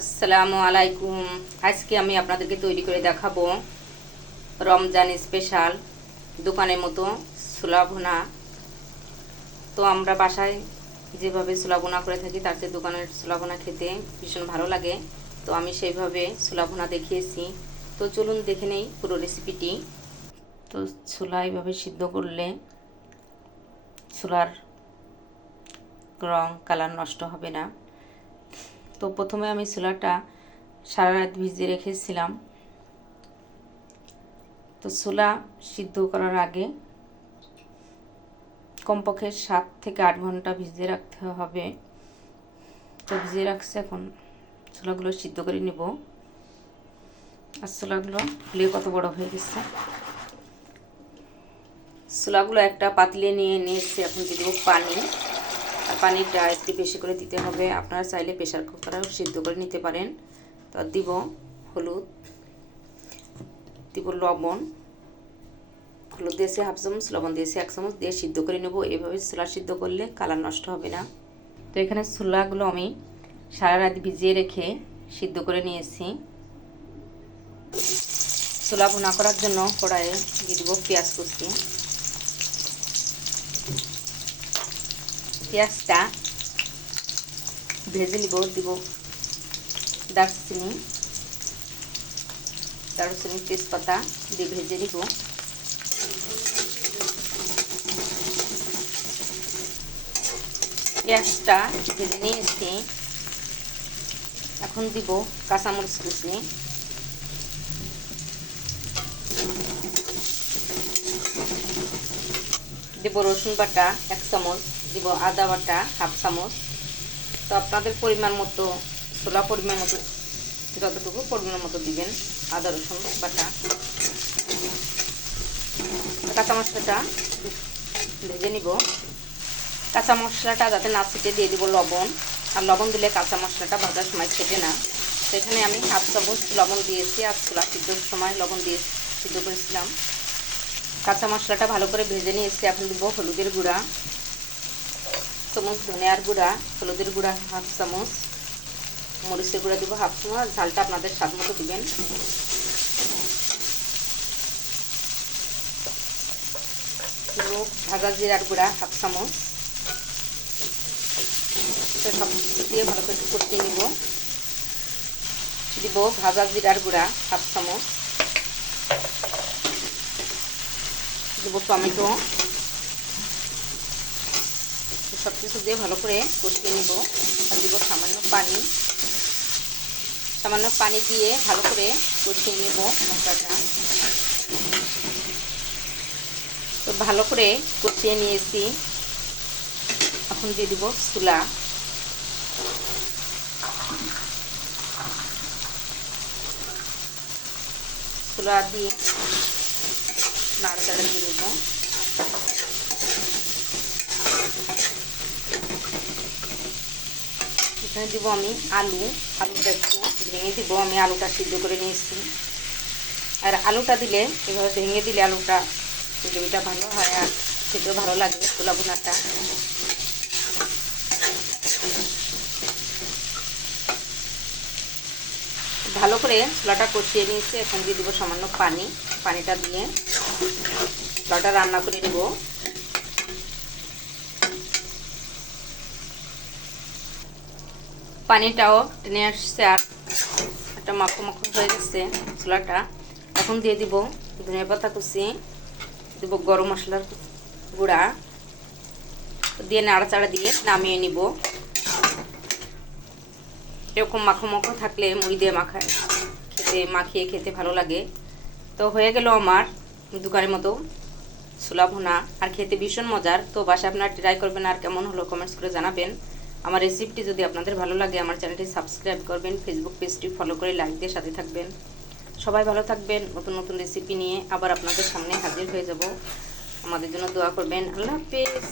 আসসালামু আলাইকুম। আজকে আমি আপনাদেরকে তৈরি করে দেখাবো রমজান স্পেশাল দোকানের মতো ছোলা ভুনা। তো আমরা বাসায় যেভাবে ছোলা ভুনা করে থাকি তার চেয়ে দোকানের ছোলা ভুনা খেতে ভীষণ ভালো লাগে। তো আমি সেইভাবে ছোলা ভুনা দেখিয়েছি। তো চলুন দেখে নেই পুরো রেসিপিটি। তো ছোলা এইভাবে সিদ্ধ করলে ছোলার রং কালার নষ্ট হবে না। তো প্রথমে আমি ছোলাটা সারা রাত ভিজিয়ে রেখেছিলাম। তো ছোলা সিদ্ধ করার আগে কমপক্ষে 7 থেকে 8 ঘন্টা ভিজিয়ে রাখতে হবে। তো ভিজিয়ে রাখছি, এখন ছোলাগুলো সিদ্ধ করে নেব। আর ছোলাগুলো ফুলে কত বড় হয়ে গেছে। ছোলাগুলো একটা পাতিলে নিয়ে নিয়েছি। এখন দিয়ে দেবো পানি। আর পানিটা একটু বেশি করে দিতে হবে। আপনারা চাইলে প্রেসার কুকারেও সিদ্ধ করে নিতে পারেন। তো দিব হলুদ, দিব লবণ। হলুদ দিয়েছি হাফ চামচ, লবণ দিয়েছি 1 চামচ, দিয়ে সিদ্ধ করে নেব। এভাবে ছোলা সিদ্ধ করলে কালার নষ্ট হবে না। তো এখানে ছোলাগুলো আমি সারা রাত ভিজিয়ে রেখে সিদ্ধ করে নিয়েছি। ছোলা ভুনা করার জন্য কড়াইয়ে দিয়ে দেবো পেঁয়াজ কুচি। পেঁয়াজটা ভেজে নিব। দিব দারচিনি, তেজপাতা দিয়ে ভেজে নিব। পেঁয়াজটা ভেজে নিয়েছি। এখন দিব কাঁচামরিচ কুচি, দিব রসুন বাটা 1 চামচ, দিব আদা বাটা হাফ চামচ। তো আপনাদের পরিমাণ মতো, ছোলা পরিমাণ মতো যতটুকু পরিমাণ মতো দিবেন আদা রসুন বাটা। কাঁচা মশলাটা ভেজে নিব। কাঁচা মশলাটা যাতে না ছিটে দিয়ে দিব লবণ। আর লবণ দিলে কাঁচা মশলাটা ভাজার সময় ছেটে না। তো এখানে আমি হাফ চামচ লবণ দিয়েছি। আর ছোলা সিদ্ধর সময় লবণ দিয়ে সিদ্ধ করেছিলাম। কাঁচা মশলাটা ভালো করে ভেজে নিয়েছি। এখন দিব হলুদের গুঁড়া চামচ, ধনিয়ার গুঁড়া, হলুদের গুঁড়া হাফ চামচ, মরিচের গুঁড়া দিব হাফ চামচ। ঝালটা আপনাদের স্বাদ মতো দিবেন। ভাজা জিরার গুঁড়া হাফ চামচ। সব দিয়ে ভালো করে কষিয়ে নিব। দিব ভাজা জিরার গুঁড়া হাফ চামচ, দিব টমেটো। সব কিছু দিয়ে ভালো করে কষিয়ে নিব। আর দিব সামান্য পানি দিয়ে ভালো করে কষিয়ে নেব মশলাটা। তো ভালো করে কষিয়ে নিয়েছি। এখন দিয়ে দিব ছোলা। ছোলা দিয়ে নাড়াচাড়া দিয়ে নেব। এখানে দিব আমি আলুটা একটু ভেঙে দিব। আমি আলুটা সিদ্ধ করে নিয়েছি। আর আলুটা দিলে এভাবে ভেঙে দিলে আলুটা গ্রেভিটা ভালো হয় আর খেতেও ভালো লাগে ছোলা ভুনাটা। ভালো করে ছোলাটা কষিয়ে নিয়েছি। এখন দিয়ে দিব সামান্য পানিটা দিয়ে ছোলাটা রান্না করে নেব। পানিটাও টেনে আসছে আর একটা মাখো মাখো হয়ে গেছে ছোলাটা। এখন দিয়ে দিব ধনিয়া পাতা কুচি, দিব গরম মশলার গুঁড়া দিয়ে নাড়াচাড়া দিয়ে নামিয়ে নিব। এরকম মাখো মাখো থাকলে মুড়ি দিয়ে মাখিয়ে খেতে ভালো লাগে। তো হয়ে গেল আমার দোকানের মতো ছোলা ভুনা। আর খেতে ভীষণ মজার। তো বাসায় আপনারা ট্রাই করবেন। আর কেমন হলো কমেন্টস করে জানাবেন। আমার রেসিপিটি যদি আপনাদের ভালো লাগে আমার চ্যানেলটি সাবস্ক্রাইব করবেন, ফেসবুক পেজটি ফলো করে লাইক দিয়ে সাথে থাকবেন। সবাই ভালো থাকবেন। নতুন নতুন রেসিপি নিয়ে আবার আপনাদের সামনে হাজির হয়ে যাব। আমাদের জন্য দোয়া করবেন। আল্লাহ হাফেজ।